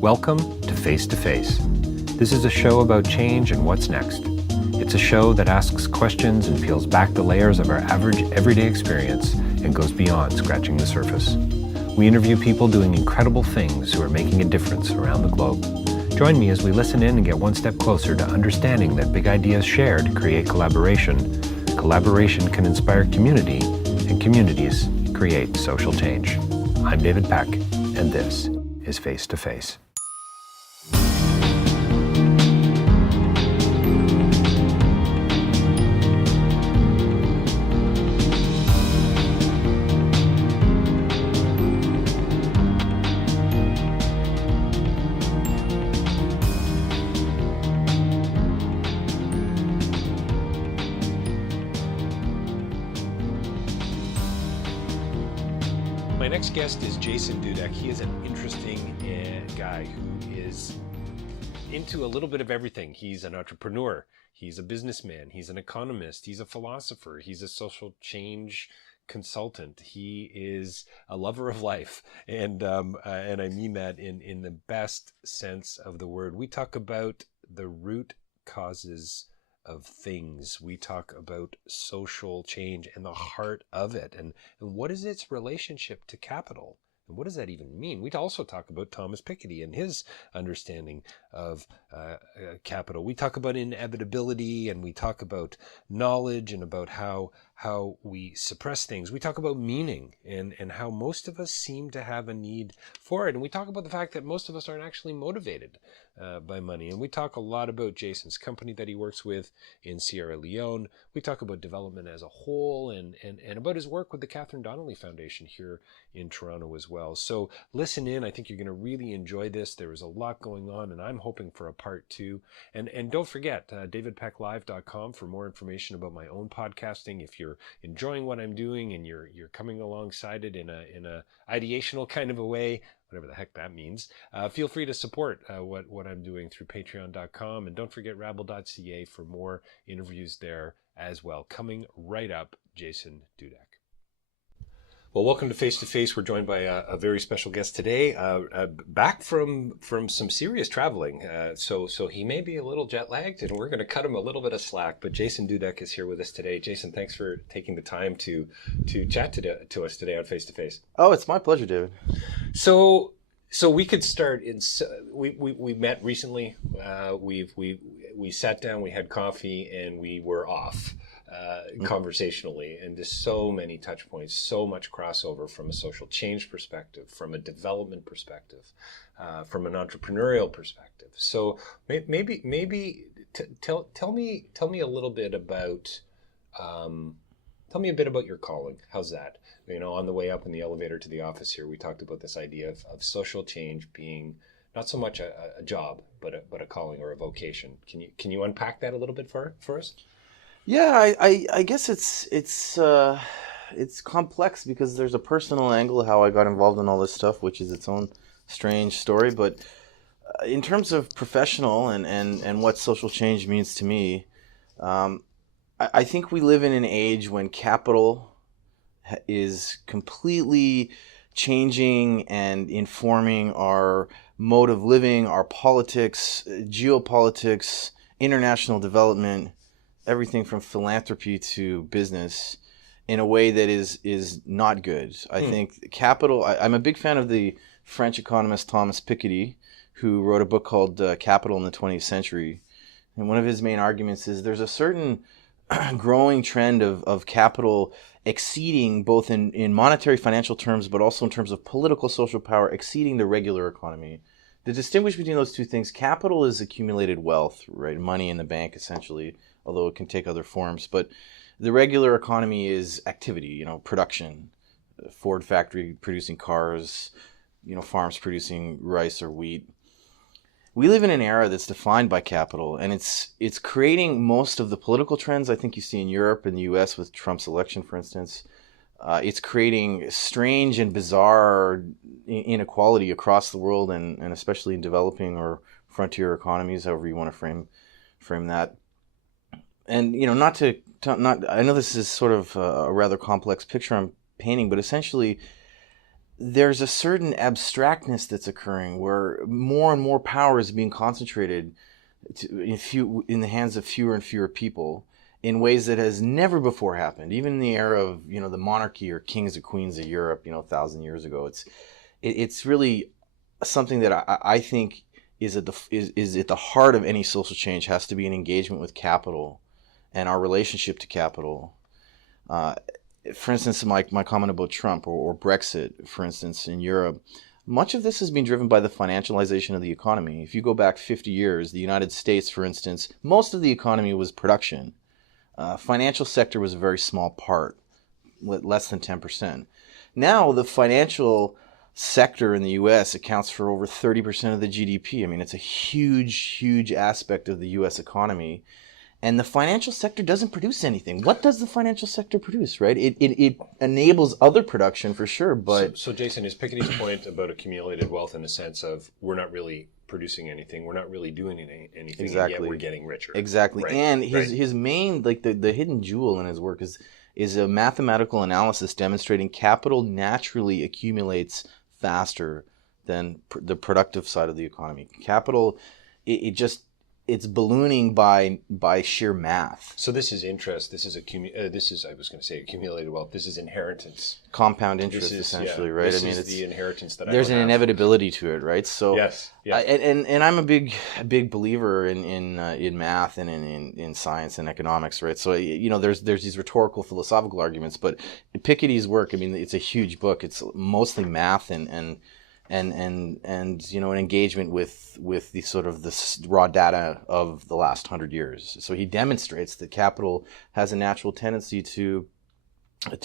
Welcome to Face2Face. This is a show about change and what's next. It's a show that asks questions and peels back the layers of our average everyday experience and goes beyond scratching the surface. We interview people doing incredible things who are making a difference around the globe. Join me as we listen in and get one step closer to understanding that big ideas shared create collaboration. Collaboration can inspire community, and communities create social change. I'm David Peck, and this is Face2Face. My next guest is Jason Dudek. He is an interesting guy who is into a little bit of everything. He's an entrepreneur, he's a businessman, he's an economist, he's a philosopher, he's a social change consultant. He is a lover of life, and I mean that in the best sense of the word. We talk about the root causes of things. We talk about social change and the heart of it, and what is its relationship to capital, and what does that even mean? We also talk about Thomas Piketty and his understanding of capital. We talk about inevitability, and we talk about knowledge and about how we suppress things. We talk about meaning and how most of us seem to have a need for it. And we talk about the fact that most of us aren't actually motivated by money. And we talk a lot about Jason's company that he works with in Sierra Leone. We talk about development as a whole and about his work with the Catherine Donnelly Foundation here in Toronto as well. So listen in. I think you're going to really enjoy this. There is a lot going on, and I'm hoping for a part two. And don't forget, davidpecklive.com for more information about my own podcasting. If you're enjoying what I'm doing and you're coming alongside it in a ideational kind of a way, whatever the heck that means, feel free to support what I'm doing through patreon.com. And don't forget rabble.ca for more interviews there as well. Coming right up, Jason Dudek. Well, welcome to Face2Face. We're joined by a very special guest today, back from some serious traveling. So he may be a little jet lagged, and we're going to cut him a little bit of slack. But Jason Dudek is here with us today. Jason, thanks for taking the time to chat to us today on Face2Face. Oh, it's my pleasure, David. So we could start in. We met recently. We sat down, we had coffee, and we were off. Conversationally, and just so many touch points, so much crossover from a social change perspective, from a development perspective, from an entrepreneurial perspective. So maybe tell me a little bit about tell me a bit about your calling. How's that? You know, on the way up in the elevator to the office here, we talked about this idea of social change being not so much a job, but a calling or a vocation. Can you unpack that a little bit for us? Yeah, I guess it's complex because there's a personal angle of how I got involved in all this stuff, which is its own strange story. But in terms of professional and what social change means to me, I think we live in an age when capital is completely changing and informing our mode of living, our politics, geopolitics, international development, everything from philanthropy to business in a way that is not good. I think capital, I'm a big fan of the French economist Thomas Piketty, who wrote a book called Capital in the 20th Century. And one of his main arguments is there's a certain growing trend of capital exceeding, both in monetary financial terms, but also in terms of political social power, exceeding the regular economy. The distinguish between those two things, capital is accumulated wealth, right? Money in the bank, essentially, although it can take other forms. But the regular economy is activity, production. Ford factory producing cars, farms producing rice or wheat. We live in an era that's defined by capital, and it's creating most of the political trends I think you see in Europe and the US with Trump's election, for instance. It's creating strange and bizarre inequality across the world, and especially in developing or frontier economies, however you want to frame that. And I know this is sort of a rather complex picture I'm painting, but essentially there's a certain abstractness that's occurring where more and more power is being concentrated in the hands of fewer and fewer people in ways that has never before happened. Even in the era of, the monarchy or kings or queens of Europe, 1,000 years ago, it's really something that I think is at the heart of any social change. Has to be an engagement with capital and our relationship to capital. For instance, my comment about Trump or Brexit, for instance, in Europe, much of this has been driven by the financialization of the economy. If you go back 50 years, the United States, for instance, most of the economy was production. Financial sector was a very small part, less than 10%. Now the financial sector in the U.S. accounts for over 30% of the GDP. I mean, it's a huge, huge aspect of the U.S. economy. And the financial sector doesn't produce anything. What does the financial sector produce, right? It enables other production for sure, but... So Jason, is Piketty's point about accumulated wealth in the sense of we're not really producing anything, we're not really doing anything, exactly. And yet we're getting richer. Exactly. Right. And his main, like the hidden jewel in his work is a mathematical analysis demonstrating capital naturally accumulates faster than the productive side of the economy. Capital, it's ballooning by sheer math. So this is interest. This is I was going to say accumulated wealth. This is inheritance. Compound interest, essentially, right? This is the inheritance that there's an inevitability to it, right? So yes, yeah. And I'm a big believer in math and in science and economics, right? So there's these rhetorical philosophical arguments, but Piketty's work, I mean, it's a huge book. It's mostly math and an engagement with the sort of the raw data of the last 100 years. So he demonstrates that capital has a natural tendency to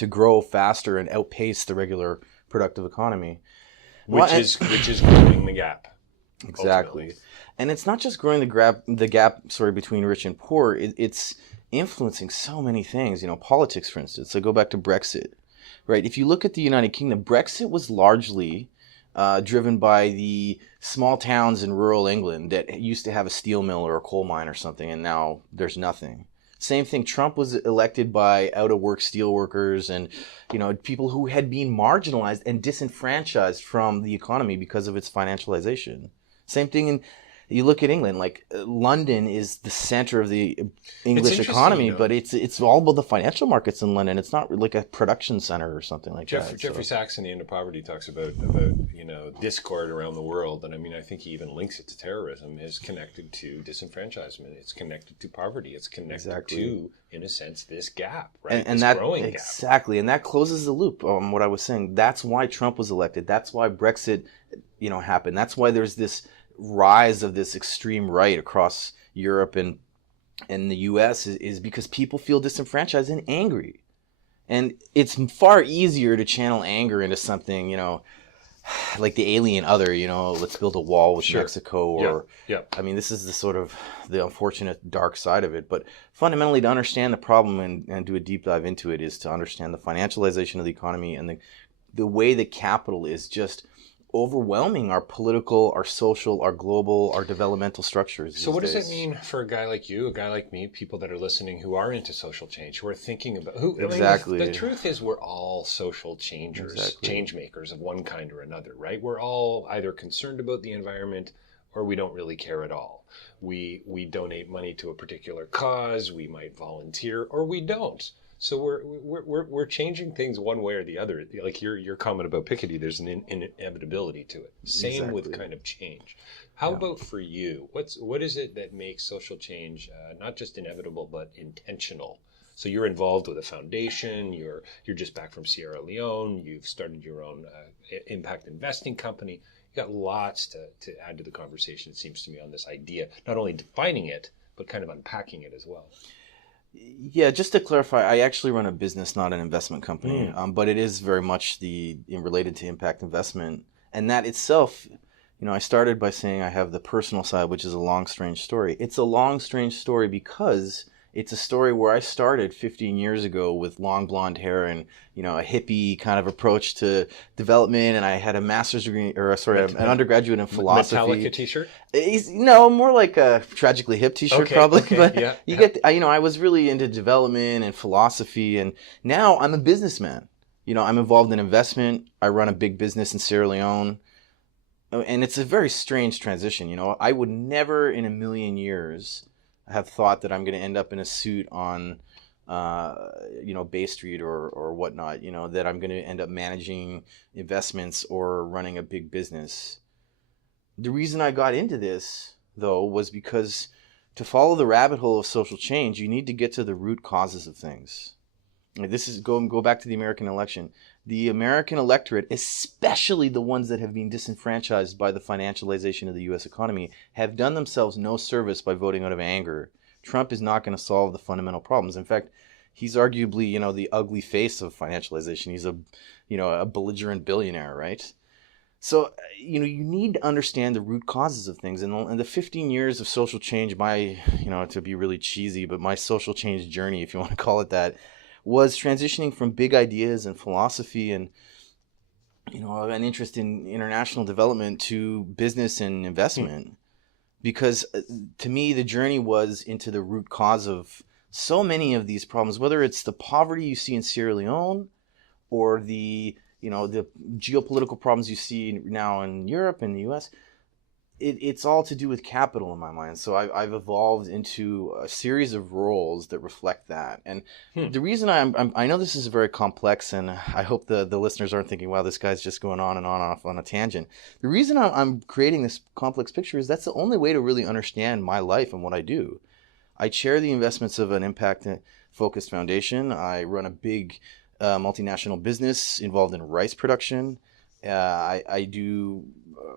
grow faster and outpace the regular productive economy, which is growing the gap. Exactly. Ultimately. And it's not just growing the gap between rich and poor. It's influencing so many things. Politics, for instance. So go back to Brexit, right? If you look at the United Kingdom, Brexit was largely driven by the small towns in rural England that used to have a steel mill or a coal mine or something, and now there's nothing. Same thing, Trump was elected by out-of-work steel workers and people who had been marginalized and disenfranchised from the economy because of its financialization. Same thing you look at England, like London is the center of the English economy, but it's all about the financial markets in London. It's not like a production center or something like that. Jeffrey Sachs in The End of Poverty talks about discord around the world, and I mean I think he even links it to terrorism. Is connected to disenfranchisement. It's connected to poverty. It's connected to, in a sense, this gap, right? And that growing gap. And that closes the loop on what I was saying. That's why Trump was elected. That's why Brexit, happened. That's why there's this rise of this extreme right across Europe and the US is because people feel disenfranchised and angry. And it's far easier to channel anger into something, like the alien other, let's build a wall with Mexico or, I mean, this is the sort of the unfortunate dark side of it. But fundamentally, to understand the problem and do a deep dive into it is to understand the financialization of the economy and the way that capital is just overwhelming our political, our social, our global, our developmental structures. So what does it mean for a guy like you, a guy like me, people that are listening who are into social change, who are thinking about exactly? The truth is we're all social changers, change makers of one kind or another, right? We're all either concerned about the environment or we don't really care at all. We donate money to a particular cause, we might volunteer, or we don't. So we're changing things one way or the other. Like your comment about Piketty, there's an inevitability to it. Same with kind of change. How about for you? What is it that makes social change not just inevitable but intentional? So you're involved with a foundation. You're just back from Sierra Leone. You've started your own impact investing company. You got lots to add to the conversation. It seems to me on this idea, not only defining it but kind of unpacking it as well. Yeah, just to clarify, I actually run a business, not an investment company, but it is very much related to impact investment. And that itself, I started by saying I have the personal side, which is a long, strange story. It's a long, strange story because it's a story where I started 15 years ago with long blonde hair and, a hippie kind of approach to development. And I had a master's degree, an undergraduate in philosophy. Metallica t-shirt? No, more like a Tragically Hip t-shirt probably. Okay, but you get, I was really into development and philosophy. And now I'm a businessman. I'm involved in investment. I run a big business in Sierra Leone. And it's a very strange transition. I would never in a million years have thought that I'm going to end up in a suit on, Bay Street or whatnot, that I'm going to end up managing investments or running a big business. The reason I got into this, though, was because to follow the rabbit hole of social change, you need to get to the root causes of things. This is go back to the American election. The American electorate, especially the ones that have been disenfranchised by the financialization of the U.S. economy, have done themselves no service by voting out of anger. Trump is not going to solve the fundamental problems. In fact, he's arguably, the ugly face of financialization. He's a belligerent billionaire, right? So, you need to understand the root causes of things. And the 15 years of social change, to be really cheesy, but my social change journey, if you want to call it that, was transitioning from big ideas and philosophy and, an interest in international development to business and investment. Because to me, the journey was into the root cause of so many of these problems, whether it's the poverty you see in Sierra Leone or the geopolitical problems you see now in Europe and the US. It's all to do with capital in my mind. So I've evolved into a series of roles that reflect that. And the reason I know this is very complex, and I hope the listeners aren't thinking, wow, this guy's just going on and on off on a tangent. The reason I'm creating this complex picture is that's the only way to really understand my life and what I do. I chair the investments of an impact-focused foundation. I run a big multinational business involved in rice production. I do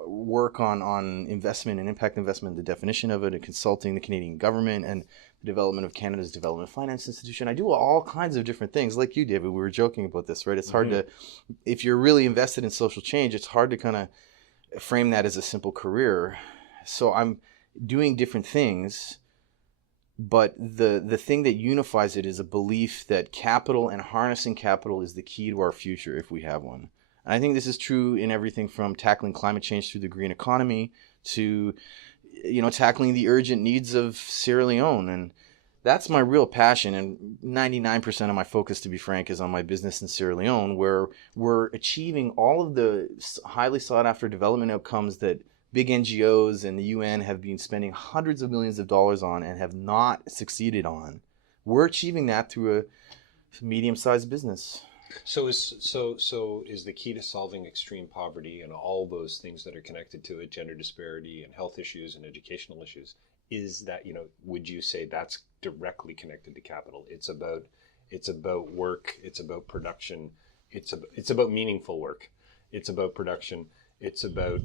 work on investment and impact investment, the definition of it, and consulting the Canadian government and the development of Canada's development finance institution. I do all kinds of different things. Like you, David, we were joking about this, right? It's hard to, if you're really invested in social change, it's hard to kind of frame that as a simple career. So I'm doing different things, but the thing that unifies it is a belief that capital and harnessing capital is the key to our future if we have one. And I think this is true in everything from tackling climate change through the green economy to, tackling the urgent needs of Sierra Leone. And that's my real passion. And 99% of my focus, to be frank, is on my business in Sierra Leone, where we're achieving all of the highly sought after development outcomes that big NGOs and the UN have been spending hundreds of millions of dollars on and have not succeeded on. We're achieving that through a medium-sized business. So is the key to solving extreme poverty and all those things that are connected to it, gender disparity and health issues and educational issues, is that, would you say that's directly connected to capital? It's about work, it's about production, it's about meaningful work, it's about production, it's about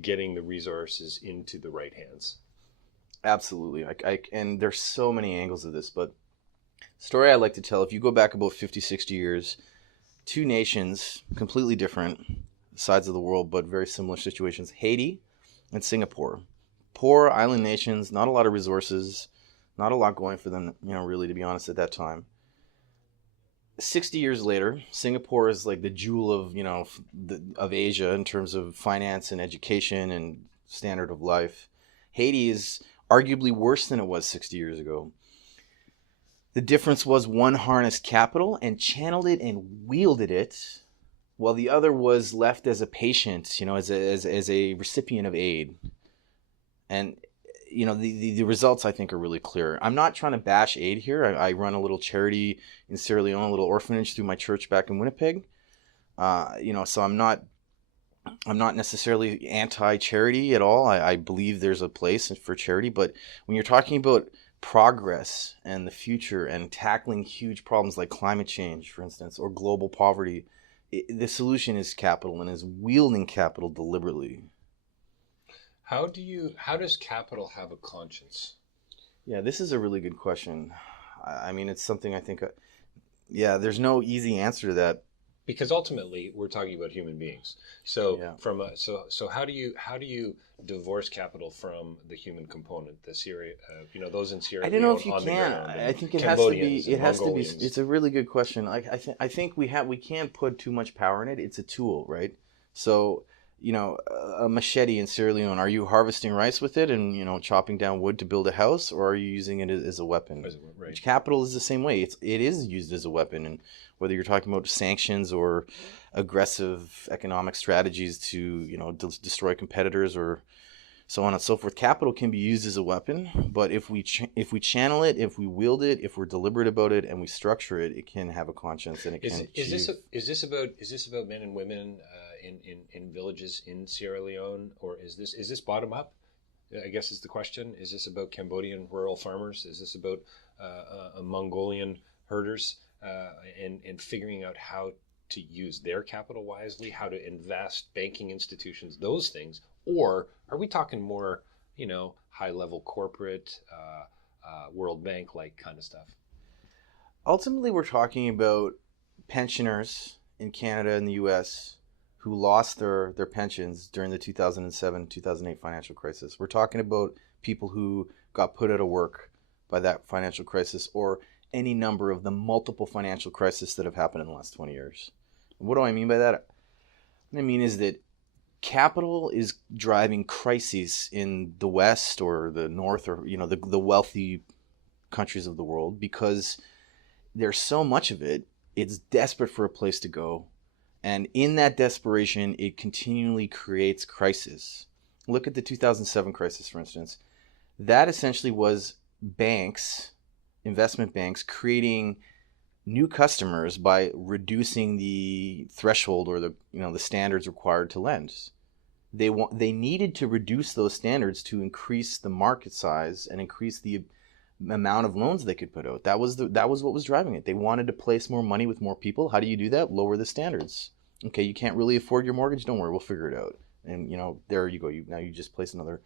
getting the resources into the right hands. Absolutely. And there's so many angles of this, but story I like to tell, if you go back about 50, 60 years, two nations, completely different sides of the world, but very similar situations, Haiti and Singapore. Poor island nations, not a lot of resources, not a lot going for them, really, to be honest, at that time. 60 years later, Singapore is like the jewel of, of Asia in terms of finance and education and standard of life. Haiti is arguably worse than it was 60 years ago. The difference was one harnessed capital and channeled it and wielded it, while the other was left as a patient, as a recipient of aid. And, the results, I think, are really clear. I'm not trying to bash aid here. I run a little charity in Sierra Leone, a little orphanage through my church back in Winnipeg. So I'm not necessarily anti-charity at all. I believe there's a place for charity. But when you're talking about progress and the future and tackling huge problems like climate change, for instance, or global poverty, the solution is capital and is wielding capital deliberately. How does capital have a conscience? Yeah, this is a really good question. I mean, it's something I think, there's no easy answer to that. Because ultimately, we're talking about human beings. So so how do you divorce capital from the human component? The Sierra, those in Sierra Leone. I don't know if you can. I think it has to be. It has to be. It's a really good question. I think we can't put too much power in it. It's a tool, right? So, a machete in Sierra Leone, are you harvesting rice with it and, chopping down wood to build a house, or are you using it as a weapon? Right. Capital is the same way. It is used as a weapon. And whether you're talking about sanctions or aggressive economic strategies to, destroy competitors or so on and so forth, capital can be used as a weapon. But if we channel it, if we wield it, if we're deliberate about it, and we structure it, it can have a conscience, and it can. Is this about men and women in villages in Sierra Leone, or is this bottom up? I guess is the question. Is this about Cambodian rural farmers? Is this about Mongolian herders and figuring out how to use their capital wisely, how to invest, banking institutions, those things? Or are we talking more, high-level corporate, World Bank-like kind of stuff? Ultimately, we're talking about pensioners in Canada and the U.S. who lost their pensions during the 2007-2008 financial crisis. We're talking about people who got put out of work by that financial crisis, or any number of the multiple financial crises that have happened in the last 20 years. And what do I mean by that? What I mean is that capital is driving crises in the West or the North, or the wealthy countries of the world, because there's so much of it. It's desperate for a place to go, and in that desperation, it continually creates crisis. Look at the 2007 crisis, for instance. That essentially was banks, investment banks, creating new customers by reducing the threshold or the standards required to lend. They needed to reduce those standards to increase the market size and increase the amount of loans they could put out. That was what was driving it. They wanted to place more money with more people. How do you do that? Lower the standards. Okay, you can't really afford your mortgage? Don't worry, we'll figure it out. And there you go. Now you just place another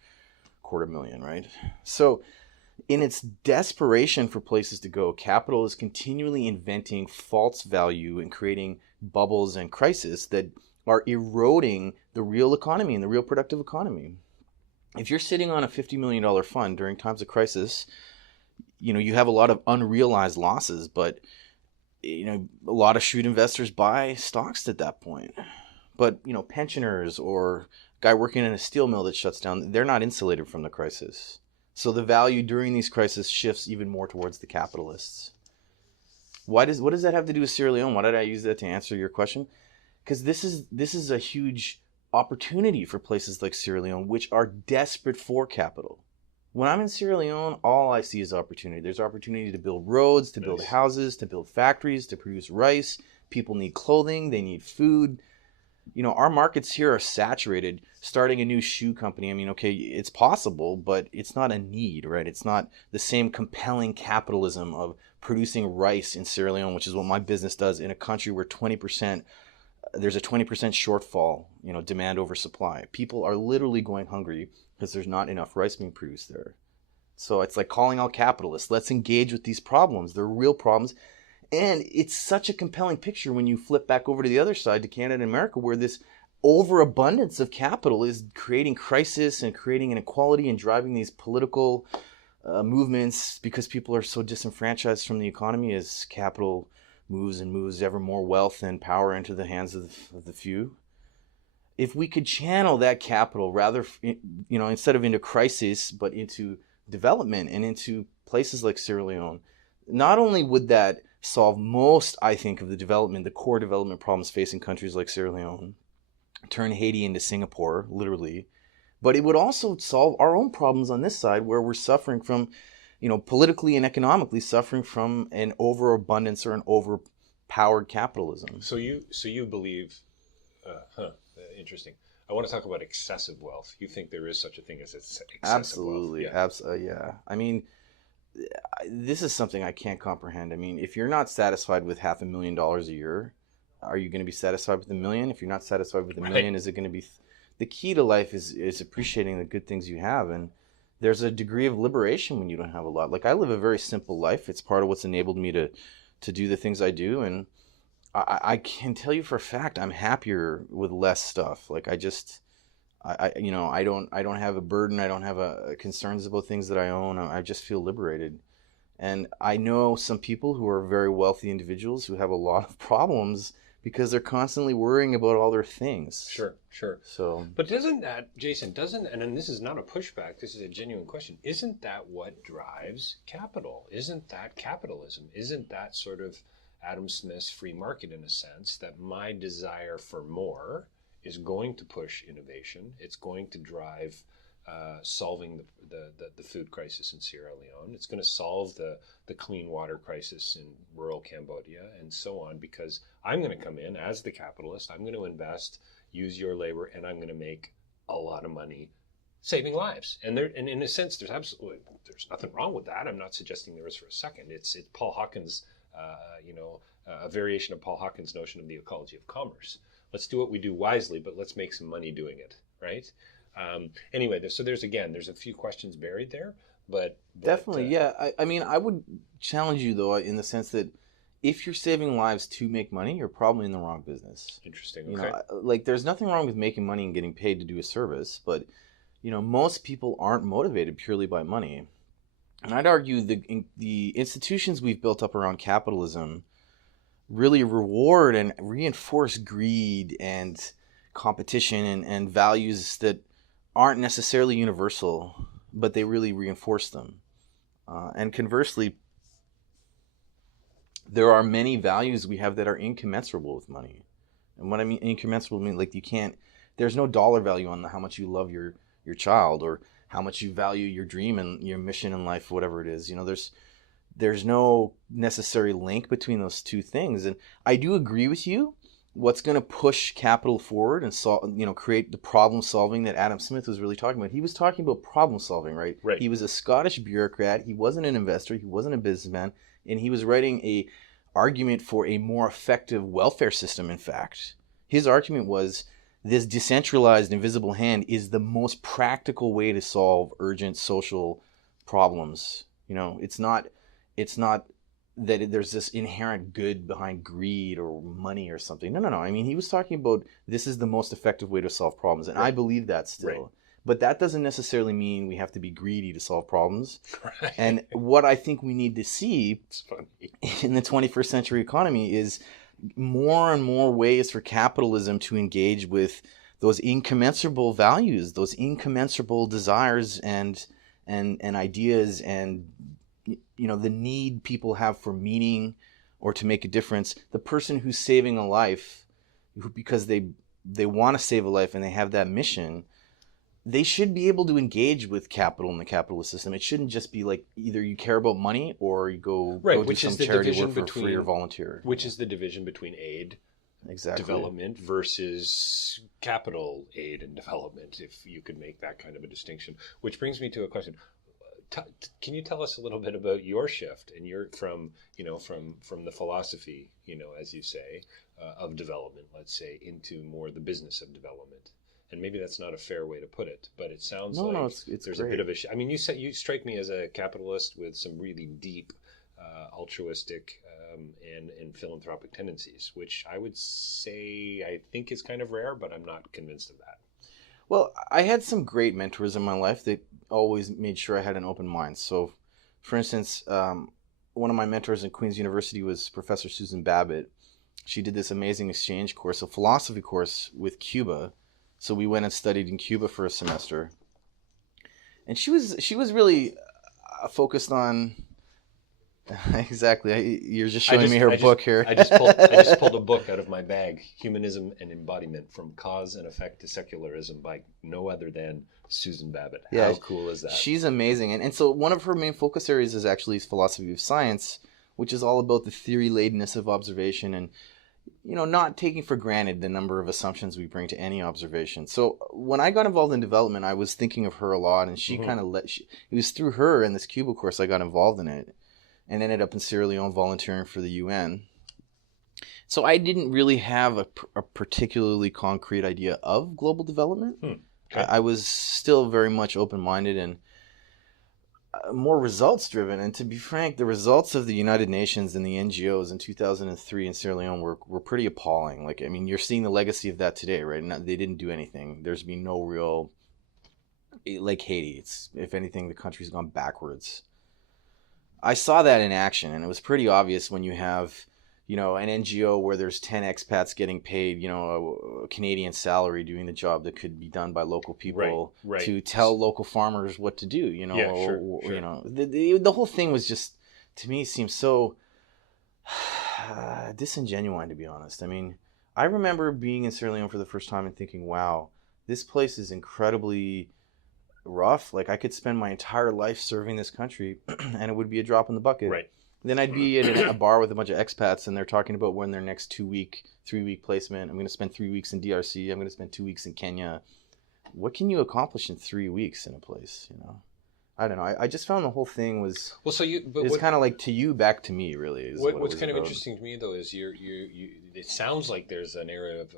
$250,000, right? So in its desperation for places to go, capital is continually inventing false value and creating bubbles and crisis that are eroding the real economy and the real productive economy. If you're sitting on a $50 million fund during times of crisis, you have a lot of unrealized losses, but a lot of shrewd investors buy stocks at that point. But pensioners or a guy working in a steel mill that shuts down, they're not insulated from the crisis. So the value during these crises shifts even more towards the capitalists. What does that have to do with Sierra Leone? Why did I use that to answer your question? Because this is a huge opportunity for places like Sierra Leone, which are desperate for capital. When I'm in Sierra Leone, all I see is opportunity. There's opportunity to build roads, to build houses, to build factories, to produce rice. People need clothing, they need food. Our markets here are saturated. Starting a new shoe company, okay, it's possible, but it's not a need, right? It's not the same compelling capitalism of producing rice in Sierra Leone, which is what my business does, in a country where there's a 20% shortfall, demand over supply. People are literally going hungry because there's not enough rice being produced there. So it's like calling out capitalists. Let's engage with these problems. They're real problems. And it's such a compelling picture when you flip back over to the other side, to Canada and America, where this overabundance of capital is creating crisis and creating inequality and driving these political movements, because people are so disenfranchised from the economy as capital moves ever more wealth and power into the hands of the few. If we could channel that capital rather, instead of into crisis, but into development and into places like Sierra Leone, not only would that solve most, I think, of the core development problems facing countries like Sierra Leone, turn Haiti into Singapore, literally, but it would also solve our own problems on this side, where we're suffering from, politically and economically suffering from an overabundance or an overpowered capitalism. So you believe, interesting. I want to talk about excessive wealth. You think there is such a thing as excessive Absolutely. wealth? Absolutely. Yeah. This is something I can't comprehend. If you're not satisfied with $500,000 a year, are you going to be satisfied with $1 million? If you're not satisfied with $1 million, is it going to be? The key to life is appreciating the good things you have, and there's a degree of liberation when you don't have a lot. Like, I live a very simple life. It's part of what's enabled me to do the things I do, and I can tell you for a fact I'm happier with less stuff. Like, I don't have a burden. I don't have concerns about things that I own. I just feel liberated. And I know some people who are very wealthy individuals who have a lot of problems because they're constantly worrying about all their things. Sure. So, But doesn't that, Jason, and this is not a pushback, this is a genuine question, isn't that what drives capital? Isn't that capitalism? Isn't that sort of Adam Smith's free market in a sense, that my desire for more is going to push innovation? It's going to drive solving the food crisis in Sierra Leone. It's going to solve the clean water crisis in rural Cambodia and so on, because I'm going to come in as the capitalist, I'm going to invest, use your labor, and I'm going to make a lot of money saving lives. And in a sense, there's nothing wrong with that. I'm not suggesting there is for a second. It's Paul Hawkins, a variation of Paul Hawkins' notion of the ecology of commerce. Let's do what we do wisely, but let's make some money doing it, right? Anyway, there's a few questions buried there, but definitely, yeah. I mean, I would challenge you though, in the sense that if you're saving lives to make money, you're probably in the wrong business. Interesting. You Okay. know, like there's nothing wrong with making money and getting paid to do a service, but most people aren't motivated purely by money. And I'd argue the institutions we've built up around capitalism really reward and reinforce greed and competition and values that aren't necessarily universal, but they really reinforce them. And conversely, there are many values we have that are incommensurable with money. And what I mean incommensurable, I mean like there's no dollar value on how much you love your child, or how much you value your dream and your mission in life, whatever it is. There's no necessary link between those two things. And I do agree with you. What's going to push capital forward and create the problem solving that Adam Smith was really talking about? He was talking about problem solving, right? Right. He was a Scottish bureaucrat. He wasn't an investor. He wasn't a businessman, and he was writing a argument for a more effective welfare system. In fact, his argument was this decentralized invisible hand is the most practical way to solve urgent social problems. It's not that there's this inherent good behind greed or money or something. No. I mean, he was talking about this is the most effective way to solve problems. And right. I believe that still. Right. But that doesn't necessarily mean we have to be greedy to solve problems. Right. And what I think we need to see in the 21st century economy is more and more ways for capitalism to engage with those incommensurable values, those incommensurable desires and ideas, and the need people have for meaning or to make a difference. The person who's saving a life, because they want to save a life and they have that mission, they should be able to engage with capital in the capitalist system. It shouldn't just be like either you care about money or you go do some charity work for free or volunteer. Which is the division between aid, development versus capital aid and development, if you could make that kind of a distinction. Which brings me to a question. Can you tell us a little bit about your shift and from the philosophy, as you say, of development, let's say, into more the business of development? And maybe that's not a fair way to put it, but it sounds it's there's great. A bit of a. I mean, you strike me as a capitalist with some really deep, altruistic and philanthropic tendencies, which I would say I think is kind of rare, but I'm not convinced of that. Well, I had some great mentors in my life that always made sure I had an open mind. So, for instance, one of my mentors at Queen's University was Professor Susan Babbitt. She did this amazing exchange course, a philosophy course with Cuba. So we went and studied in Cuba for a semester. And she was really focused on... Exactly. You're just showing me her book here. I just pulled a book out of my bag, Humanism and Embodiment, From Cause and Effect to Secularism, by no other than Susan Babbitt. Yeah, how cool is that? She's amazing. And so one of her main focus areas is actually philosophy of science, which is all about the theory-ladenness of observation and, not taking for granted the number of assumptions we bring to any observation. So when I got involved in development, I was thinking of her a lot, and she kind of it was through her and this Cuba course I got involved in it, and ended up in Sierra Leone volunteering for the UN. So I didn't really have a particularly concrete idea of global development. Okay. I was still very much open-minded and more results-driven. And to be frank, the results of the United Nations and the NGOs in 2003 in Sierra Leone were pretty appalling. Like, I mean, you're seeing the legacy of that today, right? And they didn't do anything. There's been no real... Like Haiti, if anything, the country's gone backwards. I saw that in action, and it was pretty obvious when you have, an NGO where there's 10 expats getting paid, a Canadian salary doing the job that could be done by local people Right. to tell local farmers what to do, Sure. The whole thing was just, to me, seems so disingenuine, to be honest. I mean, I remember being in Sierra Leone for the first time and thinking, wow, this place is incredibly rough. Like, I could spend my entire life serving this country and it would be a drop in the bucket. Right. Then I'd be in a bar with a bunch of expats and they're talking about when their next 2-week, 3-week placement. I'm going to spend 3 weeks in DRC. I'm going to spend 2 weeks in Kenya. What can you accomplish in 3 weeks in a place, I don't know. I just found the whole thing was it's kind of like to you, back to me, really. What's kind of interesting to me, though, is you it sounds like there's an area of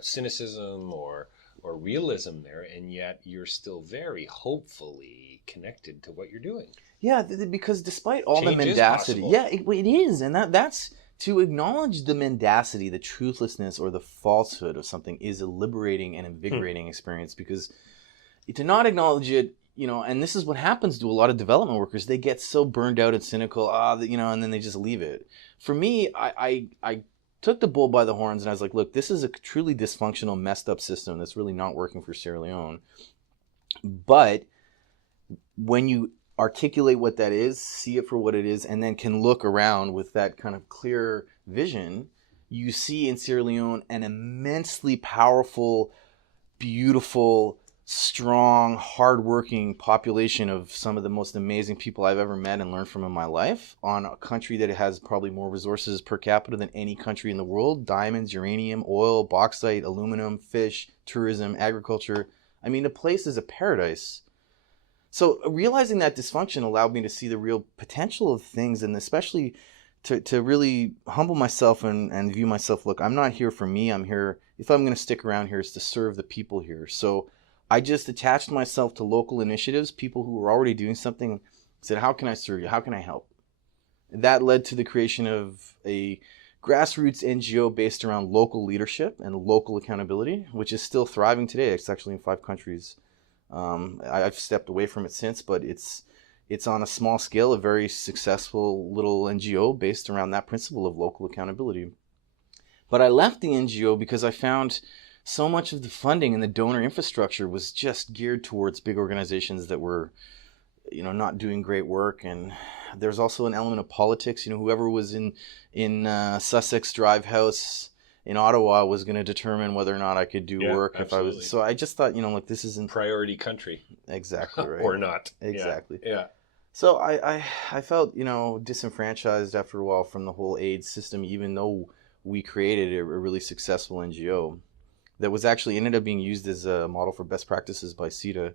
cynicism or realism there, and yet you're still very hopefully connected to what you're doing. Yeah, because despite all Change the mendacity, it is, and that's to acknowledge the mendacity, the truthlessness, or the falsehood of something is a liberating and invigorating experience. Because to not acknowledge it, and this is what happens to a lot of development workers. They get so burned out and cynical, and then they just leave it. For me, I took the bull by the horns and I was like, look, this is a truly dysfunctional, messed up system that's really not working for Sierra Leone. But when you articulate what that is, see it for what it is, and then can look around with that kind of clear vision, you see in Sierra Leone an immensely powerful, beautiful, strong, hardworking population of some of the most amazing people I've ever met and learned from in my life, on a country that has probably more resources per capita than any country in the world: diamonds, uranium, oil, bauxite, aluminum, fish, tourism, agriculture. I mean, the place is a paradise. So realizing that dysfunction allowed me to see the real potential of things, and especially to really humble myself and view myself, look, I'm not here for me. I'm here, if I'm going to stick around here, is to serve the people here. So I just attached myself to local initiatives, people who were already doing something, said, how can I serve you? How can I help? That led to the creation of a grassroots NGO based around local leadership and local accountability, which is still thriving today. It's actually in 5 countries. I've stepped away from it since, but it's on a small scale, a very successful little NGO based around that principle of local accountability. But I left the NGO because I found so much of the funding and the donor infrastructure was just geared towards big organizations that were, not doing great work. And there's also an element of politics. Whoever was in Sussex Drive House in Ottawa was going to determine whether or not I could do work. Absolutely. If I was. So I just thought, this isn't priority country. Exactly right. Or not. Exactly. Yeah. So I felt, disenfranchised after a while from the whole aid system, even though we created a really successful NGO that was actually ended up being used as a model for best practices by CETA,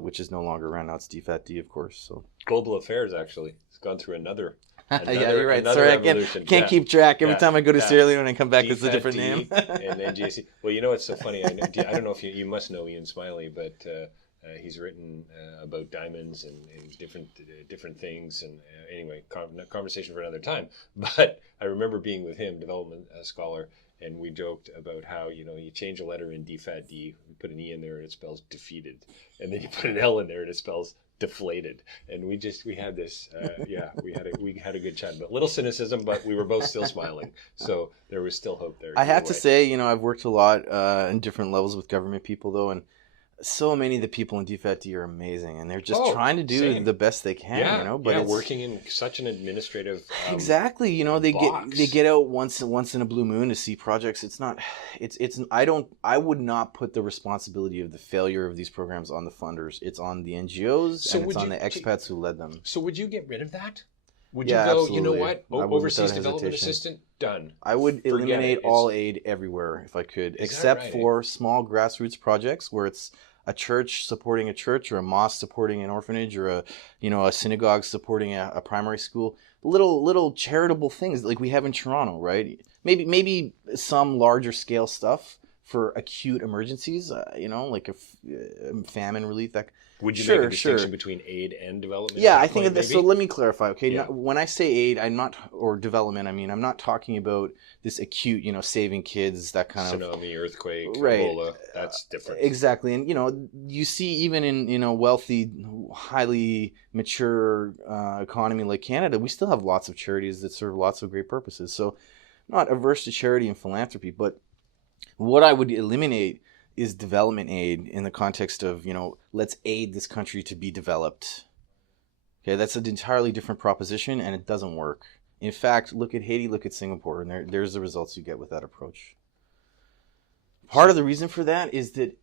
which is no longer around. Now it's DFAT-D, of course. So Global Affairs, actually, it's gone through another yeah, you're right. Sorry, evolution. I can't keep track. Every time I go to Sierra Leone and come back, it's a different name. And then JC. Well, it's so funny. I don't know if you must know Ian Smiley, but he's written about diamonds and different things. And anyway, conversation for another time. But I remember being with him, development scholar, and we joked about how, you change a letter in DFAT-D, you put an E in there and it spells defeated. And then you put an L in there and it spells deflated. And we had this, we had a good chat about little cynicism, but we were both still smiling. So there was still hope there. I have to say, I've worked a lot in different levels with government people, though, and so many of the people in DFAT-D are amazing, and they're just trying to do the best they can, But it's working in such an administrative exactly, they get out once in a blue moon to see projects. I would not put the responsibility of the failure of these programs on the funders. It's on the NGOs and it's on the expats who led them. So would you get rid of that? Would you go, absolutely. Overseas development assistant, done. I would eliminate all aid everywhere if I could, except for small grassroots projects where it's a church supporting a church, or a mosque supporting an orphanage, or a synagogue supporting a primary school. Little charitable things like we have in Toronto, right? Maybe some larger scale stuff for acute emergencies, like famine relief. That Would you sure, make a distinction sure. between aid and development? Yeah, at I that think point, that. So maybe? let me clarify. Okay, Yeah. when I say aid, or development, I'm not talking about this acute, saving kids, that kind of Tsunami, earthquake, right. Ebola. That's different. Exactly, and you see even in wealthy, highly mature economy like Canada, we still have lots of charities that serve lots of great purposes. So, not averse to charity and philanthropy, but what I would eliminate is development aid in the context of, let's aid this country to be developed. Okay, that's an entirely different proposition, and it doesn't work. In fact, look at Haiti, look at Singapore, and there's the results you get with that approach. Part of the reason for that is that,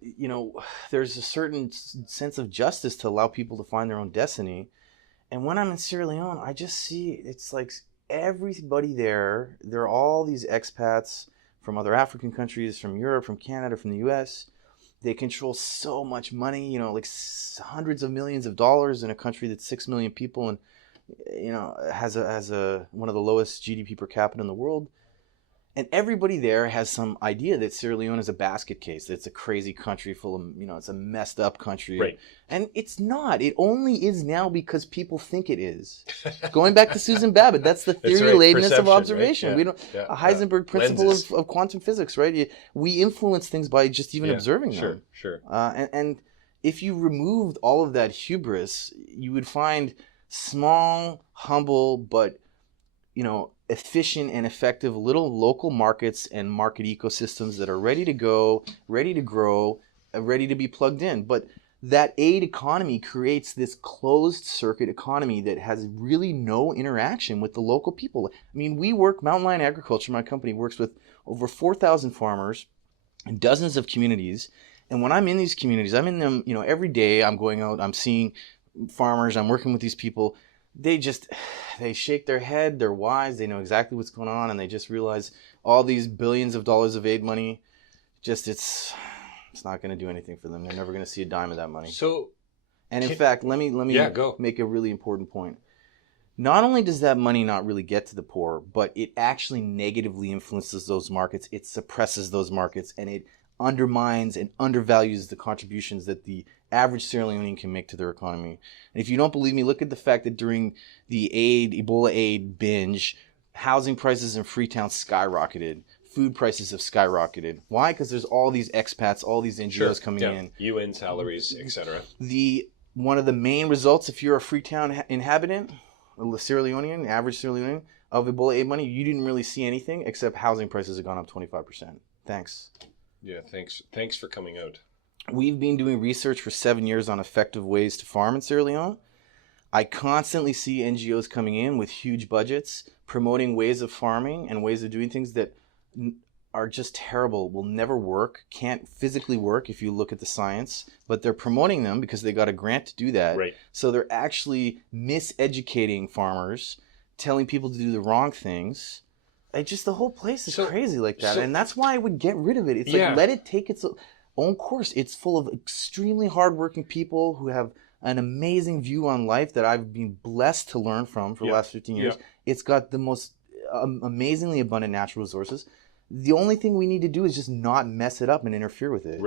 there's a certain sense of justice to allow people to find their own destiny. And when I'm in Sierra Leone, I just see it's like everybody there, they're all these expats from other African countries, from Europe, from Canada, from the US. They control so much money, like hundreds of millions of dollars in a country that's 6 million people and, has one of the lowest GDP per capita in the world. And everybody there has some idea that Sierra Leone is a basket case, that it's a crazy country full of, it's a messed up country. Right. And it's not. It only is now because people think it is. Going back to Susan Babbitt, that's the theory-ladenness of observation. Right? We don't. A Heisenberg principle of quantum physics, right? We influence things by just even observing them. Sure. And if you removed all of that hubris, you would find small, humble, but efficient and effective little local markets and market ecosystems that are ready to go, ready to grow, ready to be plugged in. But that aid economy creates this closed circuit economy that has really no interaction with the local people. I mean, Mountain Lion Agriculture, my company, works with over 4,000 farmers and dozens of communities. And when I'm in these communities, I'm in them, every day. I'm going out, I'm seeing farmers, I'm working with these people. They shake their head, they're wise, they know exactly what's going on, and they just realize all these billions of dollars of aid money, it's not going to do anything for them. They're never going to see a dime of that money. In fact, let me make a really important point. Not only does that money not really get to the poor, but it actually negatively influences those markets. It suppresses those markets, and it undermines and undervalues the contributions that the average Sierra Leonean can make to their economy. And if you don't believe me, look at the fact that during the Ebola aid binge, housing prices in Freetown skyrocketed. Food prices have skyrocketed. Why? Because there's all these expats, all these NGOs coming in. UN salaries, etc. One of the main results, if you're a Freetown inhabitant, a Sierra Leonean, average Sierra Leonean, of Ebola aid money, you didn't really see anything except housing prices have gone up 25%. Thanks. Yeah, thanks for coming out. We've been doing research for 7 years on effective ways to farm in Sierra Leone. I constantly see NGOs coming in with huge budgets, promoting ways of farming and ways of doing things that are just terrible, will never work, can't physically work if you look at the science, but they're promoting them because they got a grant to do that. Right. So they're actually miseducating farmers, telling people to do the wrong things. The whole place is crazy like that. And that's why I would get rid of it. It's like, let it take its own course. It's full of extremely hardworking people who have an amazing view on life that I've been blessed to learn from for the last 15 years. It's got the most amazingly abundant natural resources. The only thing we need to do is just not mess it up and interfere with it.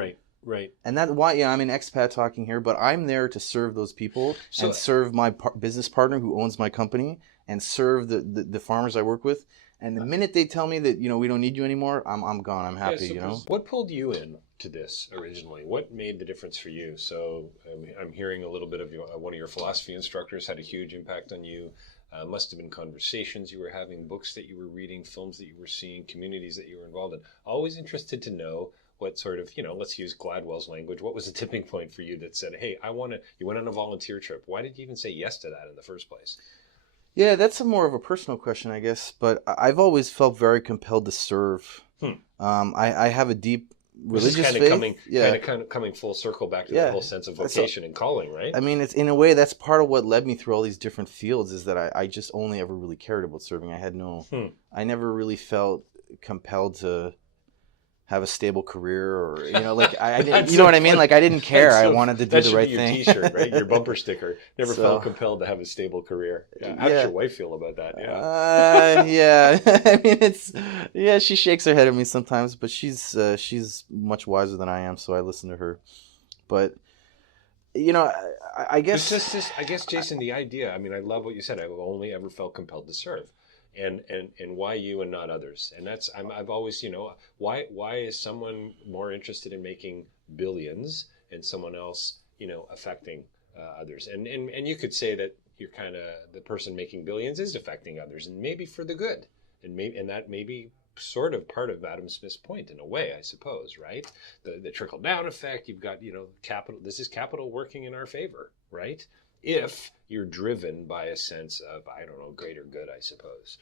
Right. And that's why, I'm an expat talking here, but I'm there to serve those people and serve my business partner who owns my company and serve the farmers I work with. And the minute they tell me that, we don't need you anymore, I'm gone. I'm happy, What pulled you in to this originally? What made the difference for you? So I'm hearing a little bit of one of your philosophy instructors had a huge impact on you. Must have been conversations you were having, books that you were reading, films that you were seeing, communities that you were involved in. Always interested to know what sort of, let's use Gladwell's language. What was the tipping point for you that said, hey, you went on a volunteer trip. Why did you even say yes to that in the first place? Yeah, that's more of a personal question, I guess. But I've always felt very compelled to serve. I have a deep religious faith. Kind of coming full circle back to that whole sense of vocation and calling, right? I mean, it's in a way that's part of what led me through all these different fields. Is that I just only ever really cared about serving. I had I never really felt compelled to have a stable career, or like I didn't, That's you know so what I mean? funny. Like I didn't care. I So wanted to do that the should right be your thing. T-shirt, right? Your bumper sticker. Never So, felt compelled to have a stable career. Yeah. How does your wife feel about that? Yeah. Yeah. I mean, she shakes her head at me sometimes, but she's much wiser than I am, so I listen to her. But I guess I guess, Jason, the idea. I mean, I love what you said. I've only ever felt compelled to serve, and why you and not others? And that's I've always, why is someone more interested in making billions and someone else, affecting others? And you could say that you're kind of the person making billions is affecting others, and maybe for the good, and that may be sort of part of Adam Smith's point in a way, I suppose, right? The trickle down effect. You've got, capital. This is capital working in our favor, right? If you're driven by a sense of, I don't know, greater good, I suppose.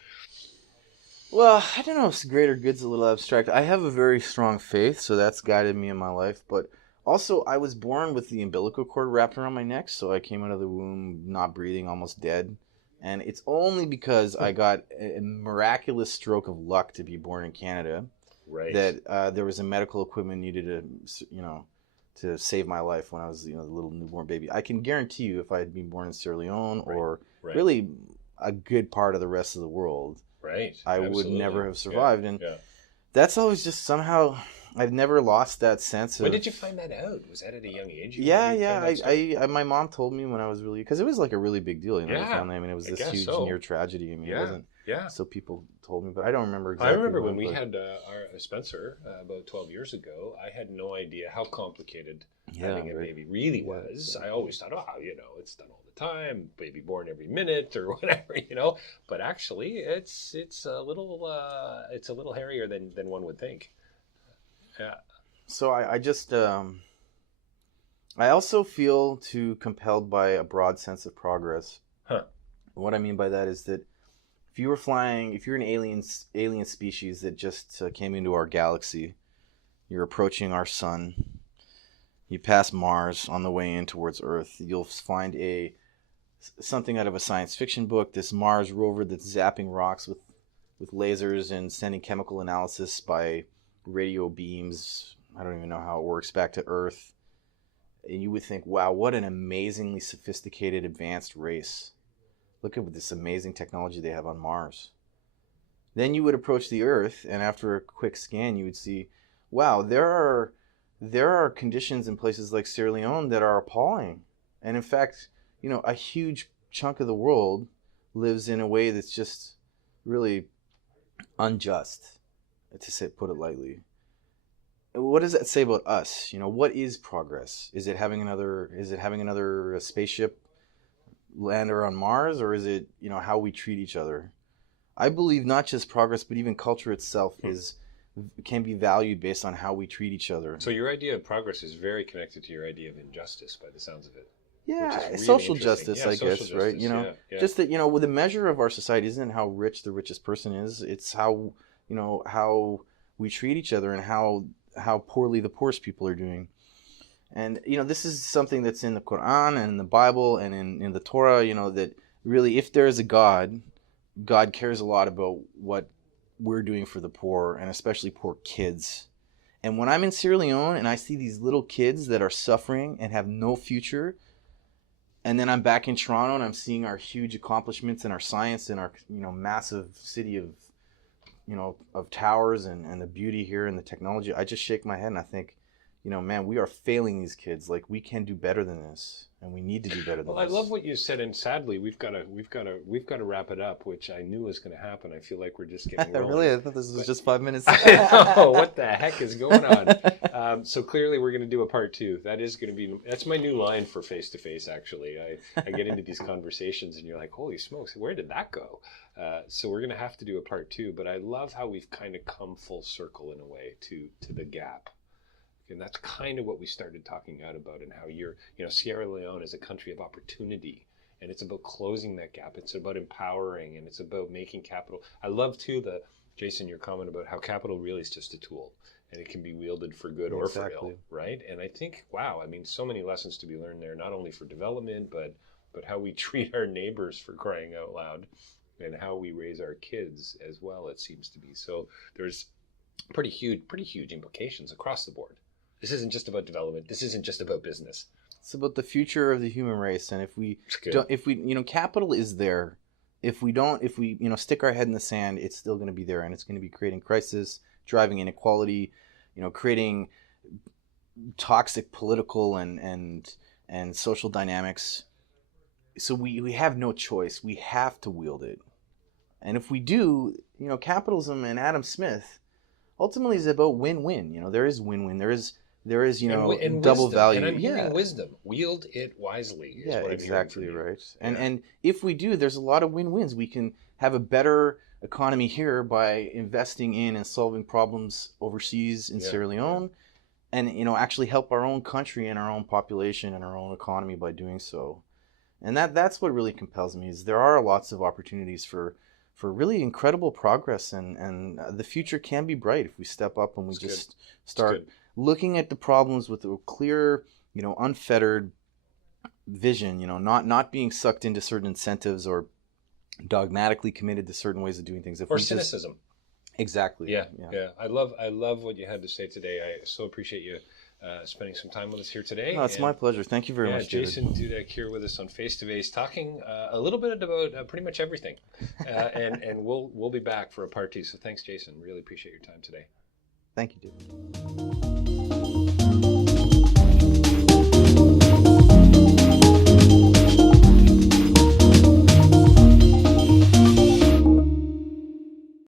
Well, I don't know if greater good's a little abstract. I have a very strong faith, so that's guided me in my life. But also, I was born with the umbilical cord wrapped around my neck, so I came out of the womb not breathing, almost dead. And it's only because I got a miraculous stroke of luck to be born in Canada, right, that there was a medical equipment needed to save my life when I was the little newborn baby. I can guarantee you, if I had been born in Sierra Leone or really a good part of the rest of the world, right, I absolutely. would never have survived. Yeah. And that's always just somehow, I've never lost that sense of... When did you find that out? Was that at a young age? Yeah. My mom told me when I was really... Because it was like a really big deal, the family. I mean, it was this huge near tragedy. I mean, it wasn't... Yeah. So people told me, but I don't remember exactly. I remember when we had our Spencer about 12 years ago, I had no idea how complicated having a baby really was. I always thought, it's done all the time, baby born every minute or whatever, But actually, it's a little hairier than one would think. Yeah. So I just I also feel too compelled by a broad sense of progress. Huh. What I mean by that is that if you're an alien species that just came into our galaxy, you're approaching our sun, you pass Mars on the way in towards Earth, you'll find something out of a science fiction book, this Mars rover that's zapping rocks with lasers and sending chemical analysis by radio beams. I don't even know how it works, back to Earth. And you would think, wow, what an amazingly sophisticated, advanced race. Look at this amazing technology they have on Mars. Then you would approach the Earth, and after a quick scan, you would see, wow, there are conditions in places like Sierra Leone that are appalling. And in fact, a huge chunk of the world lives in a way that's just really unjust, to put it lightly. What does that say about us? What is progress? Is it having another spaceship land around Mars, or is it how we treat each other? I believe not just progress, but even culture itself can be valued based on how we treat each other. So your idea of progress is very connected to your idea of injustice, by the sounds of it. Yeah, really social justice, I guess, justice, right? Just that with the measure of our society isn't how rich the richest person is. It's how we treat each other and how poorly the poorest people are doing. And this is something that's in the Quran and in the Bible and in the Torah. That really, if there is a God cares a lot about what we're doing for the poor, and especially poor kids. And when I'm in Sierra Leone and I see these little kids that are suffering and have no future, and then I'm back in Toronto and I'm seeing our huge accomplishments in our science and our massive city of towers and the beauty here and the technology, I just shake my head and I think, man, we are failing these kids. Like, we can do better than this, and we need to do better than this. I love what you said, and sadly, we've got to wrap it up, which I knew was going to happen. I feel like we're just getting rolling. Really, I thought this was just 5 minutes. Oh, what the heck is going on? So clearly, we're going to do a part 2. That's my new line for Face to Face. Actually, I get into these conversations, and you're like, holy smokes, where did that go? So we're going to have to do a part 2. But I love how we've kind of come full circle in a way to the gap. And that's kind of what we started talking about and how Sierra Leone is a country of opportunity, and it's about closing that gap. It's about empowering, and it's about making capital. I love too, Jason, your comment about how capital really is just a tool, and it can be wielded for good or for ill, right? And I think, wow, so many lessons to be learned there, not only for development, but how we treat our neighbors, for crying out loud, and how we raise our kids as well, it seems to be. So there's pretty huge implications across the board. This isn't just about development. This isn't just about business. It's about the future of the human race, and if we capital is there. If we stick our head in the sand, it's still going to be there, and it's going to be creating crisis, driving inequality, creating toxic political and social dynamics. So we have no choice. We have to wield it, and if we do, capitalism and Adam Smith ultimately is about win-win. There is win-win. There is and double wisdom. value. And I'm hearing wisdom. Wield it wisely. Is what I'm exactly hearing from you. right. And if we do, there's a lot of win-wins. We can have a better economy here by investing in and solving problems overseas in Sierra Leone, and actually help our own country and our own population and our own economy by doing so. And that's what really compels me, is there are lots of opportunities for really incredible progress, and the future can be bright if we step up and we start looking at the problems with a clear, unfettered vision, not being sucked into certain incentives or dogmatically committed to certain ways of doing things. Or cynicism. Exactly. Yeah. I love what you had to say today. I so appreciate you spending some time with us here today. No, it's my pleasure. Thank you very much, David. Jason Dudek here with us on Face2Face, talking a little bit about pretty much everything. And we'll be back for a part 2. So thanks, Jason. Really appreciate your time today. Thank you, David.